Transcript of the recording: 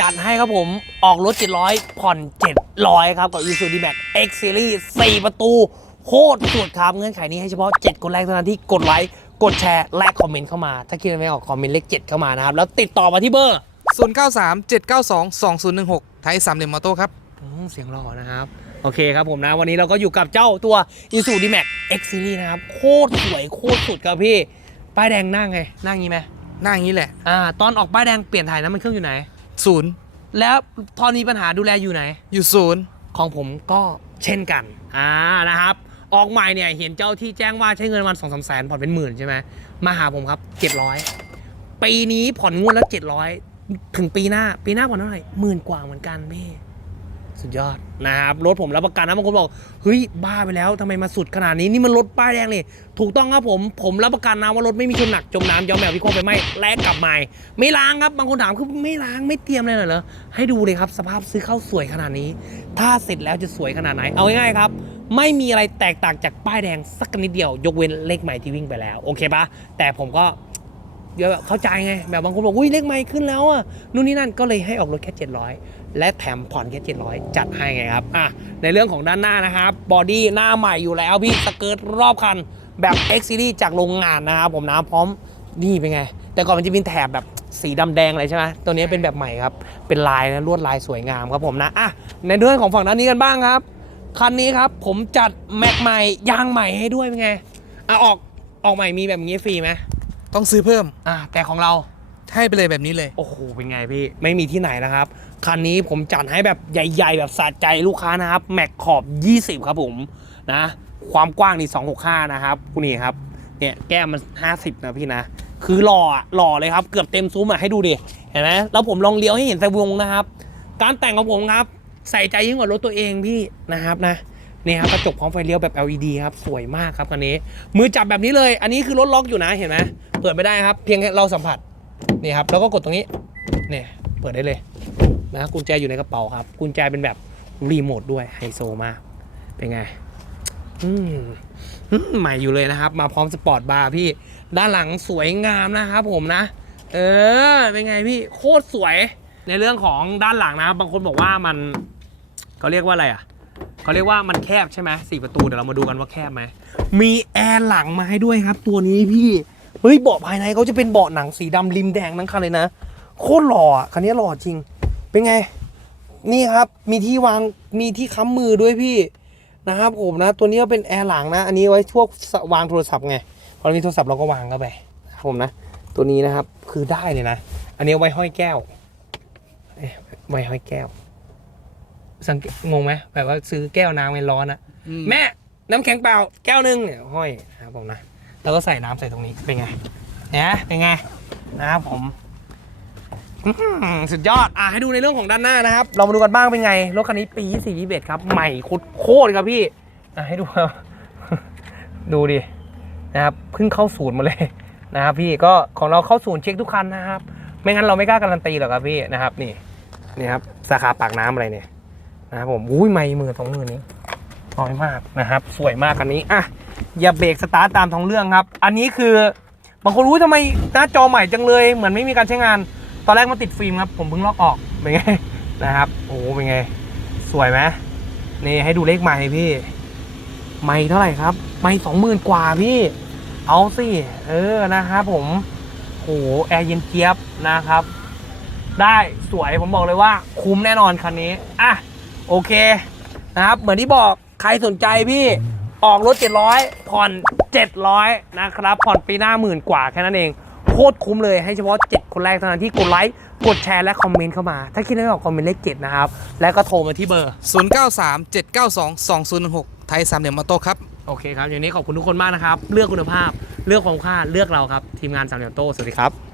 จัดให้ครับผมออกรถ 700 ผ่อน 700 ครับ กับ Isuzu D-Max X Series 4 ประตู โคตรสุดครับ เงื่อนไขนี้ให้เฉพาะ 7 คนแรกเท่านั้นที่กดไลค์ กดแชร์ และคอมเมนต์เข้ามา ถ้าคิดว่าไม่ออกคอมเมนต์เลข 7 เข้ามานะครับ แล้วติดต่อมาที่เบอร์ 093 792 2016 ไทยสามเหลี่ยมมอโต้ครับอืมเสียงหล่อนะครับ โอเคครับผมนะ วันนี้เราก็อยู่กับเจ้าตัว Isuzu D-Max X Series นะครับ โคตรสวยโคตรสุดครับพี่ ป้ายแดงนั่งไง นั่งงี้ไหม หน้าอย่างนี้แหละ อ่า ตอนออกป้ายแดงเปลี่ยนถ่ายน้ำมันเครื่องอยู่ไหน ศูนย์แล้วตอนมีปัญหาดูแลอยู่ไหน อยู่ศูนย์ของผมก็เช่นกัน อ่านะครับ ออกใหม่เนี่ยเห็นเจ้าที่แจ้งว่าใช้เงินประมันสองสามแสนผ่อนเป็นหมื่นใช่ไหมมาหาผมครับเจ็ดร้อยปีนี้ผ่อนงวดแล้วเจ็ดร้อยถึงปีหน้าปีหน้าผ่อนเท่าไหร่หมื่นกว่าเหมือนกันพี่ สุดยอดนะครับรถผมรับประกันนะบางคนบอกเฮ้ยบ้าไปแล้วทำไมมาสุดขนาดนี้นี่มันรถป้ายแดงนี่ถูกต้องครับผมผมรับประกันนะว่ารถไม่มีชนหนักจมน้ำย้อมแมวพิโคงไปไหมแลกกลับใหม่ไม่ล้างครับบางคนถามคือไม่ล้างไม่เตรียมเลยเหรอให้ดูเลยครับ สภาพซื้อเข้าสวยขนาดนี้ ถ้าเสร็จแล้วจะสวยขนาดไหนเอาง่ายๆครับไม่มีอะไรแตกต่างจากป้ายแดงสักนิดเดียว ยกเว้นเลขใหม่ที่วิ่งไปแล้วโอเคปะแต่ผมก็เดี๋ยวเข้าใจไงแบบบางคนบอกอุ้ยเลขใหม่ขึ้นแล้วอะนู่นนี่นั่นก็เลยให้ออกรถแค่700 และแถมผ่อนแค่700 จัดให้ไงครับอะในเรื่องของด้านหน้านะครับบอดี้หน้าใหม่อยู่แล้วพี่สเกิร์ตรอบคันแบบ X Series จากโรงงานนะครับผมนะพร้อมนี่เป็นไง แต่ก่อนมันจะเป็นแถบแบบสีดำแดงเลยใช่ไหมตัวนี้เป็นแบบใหม่ครับ เป็นลายนะลวดลายสวยงามครับผมนะอะในเรื่องของฝั่งด้านนี้กันบ้างครับ คันนี้ครับผมจัดแม็กใหม่ยางใหม่ให้ด้วยเป็นไงอะออกออกใหม่มีแบบนี้ฟรีไหมต้องซื้อเพิ่มอะแต่ของเรา ให้ไปเลยแบบนี้เลย โอ้โหเป็นไงพี่ ไม่มีที่ไหนนะครับ คันนี้ผมจัดให้แบบใหญ่ ๆ แบบสะใจลูกค้านะครับ แม็กขอบ 20 ครับผมนะ ความกว้างนี่265 นะครับคุณนี่ครับเนี่ยแก้มมัน 50 นะพี่นะ คือหล่ออะหล่อเลยครับ เกือบเต็มซุ้มอะให้ดูดิเห็นไหมแล้วผมลองเลี้ยวให้เห็นสวงนะครับ การแต่งของผมครับ ใส่ใจยิ่งกว่ารถตัวเองพี่นะครับนะนี่ครับกระจกพร้อมไฟเลี้ยวแบบ LED ครับ สวยมากครับคันนี้ มือจับแบบนี้เลย อันนี้คือรถล็อกอยู่นะเห็นไหมเปิดไม่ได้ครับ เพียงแค่เราสัมผัส นี่ครับแล้วก็กดตรงนี้เนี่ยเปิดได้เลยนะกุญแจอยู่ในกระเป๋าครับ กุญแจเป็นแบบรีโมทด้วยไฮโซมากเป็นไงอืมใหม่อยู่เลยนะครับ มาพร้อมสปอร์ตบาร์พี่ ด้านหลังสวยงามนะครับผมนะ เออ เป็นไงพี่โคตรสวย ในเรื่องของด้านหลังนะบางคนบอกว่ามันเขาเรียกว่าอะไรอะเขาเรียกว่ามันแคบใช่ไหมสี่ประตูเดี๋ยวเรามาดูกันว่าแคบไหมมีแอร์หลังมาให้ด้วยครับ ตัวนี้พี่ เฮ้ยเบาะภายในเขาจะเป็นเบาะหนังสีดำริมแดงทั้งคันเลยนะ โคตรหล่ออะคันนี้หล่อจริง เป็นไง นี่ครับ มีที่วาง มีที่ค้ำมือด้วยพี่นะครับผมนะ ตัวนี้ก็เป็นแอร์หลังนะ อันนี้ไว้พวกวางโทรศัพท์ไง พอเรามีโทรศัพท์เราก็วางเข้าไปนะครับผมนะ ตัวนี้นะครับ คือได้เลยนะ อันนี้ไว้ห้อยแก้วเอ๊ะไว้ห้อยแก้ว สังเกตงงไหมแบบว่าซื้อแก้วน้ำไว้ร้อนอะอืมแม่ น้ำแข็งเปล่า แก้วหนึงเนี่ยห้อยนะครับผมนะ แล้วก็ใส่น้ำใส่ตรงนี้เป็นไงเนี่ยเป็นไงนะครับผมสุดยอดอะให้ดูในเรื่องของด้านหน้านะครับ เรามาดูกันบ้างเป็นไงรถคันนี้ปี24 21ครับ ใหม่โคตรครับพี่อะให้ดูครับดูดินะครับเพิ่งเข้าศูนย์มาเลยนะครับ พี่ก็ของเราเข้าศูนย์เช็คทุกคันนะครับ ไม่งั้นเราไม่กล้าการันตีหรอกครับพี่นะครับ นี่นี่ครับสาขาปากน้ำอะไรเนี่ยนะครับผมอุ้ยไม่หมื่นสองหมื่นนี้น้อยมากนะครับ สวยมากคันนี้อะ อย่าเบรกสตาร์ทตามท้องเรื่องครับ อันนี้คือบางคนรู้ทำไมหน้าจอใหม่จังเลย เหมือนไม่มีการใช้งาน ตอนแรกมันติดฟิล์มครับ ผมเพิ่งลอกออก เป็นไง นะครับ โอ้เป็นไง สวยไหมนี่ให้ดูเลขใหม่พี่ไม่เท่าไหร่ครับไม่สองหมื่นกว่าพี่ เอาสิ เออ นะครับผมโอ้โหแอร์เย็นเจี๊ยบนะครับ ได้สวยผมบอกเลยว่า คุ้มแน่นอนคันนี้ อะ โอเค นะครับ เหมือนที่บอกใครสนใจพี่ ออกรถ 700 ผ่อน 700 นะครับ ผ่อนปีหน้าหมื่นกว่าแค่นั้นเอง โคตรคุ้มเลยให้เฉพาะ 7 คนแรกเท่านั้นที่กดไลค์ กดแชร์และคอมเมนต์เข้ามา ถ้าคิดไม่ออกคอมเมนต์เลข7นะครับ แล้วก็โทรมาที่เบอร์ 093 792 2016 ไทยสามเหลี่ยมมอโต้ครับ โอเคครับ อย่างนี้ขอบคุณทุกคนมากนะครับ เลือกคุณภาพ เลือกความค่า เลือกเราครับ ทีมงานสามเหลี่ยมโต้ สวัสดีครับ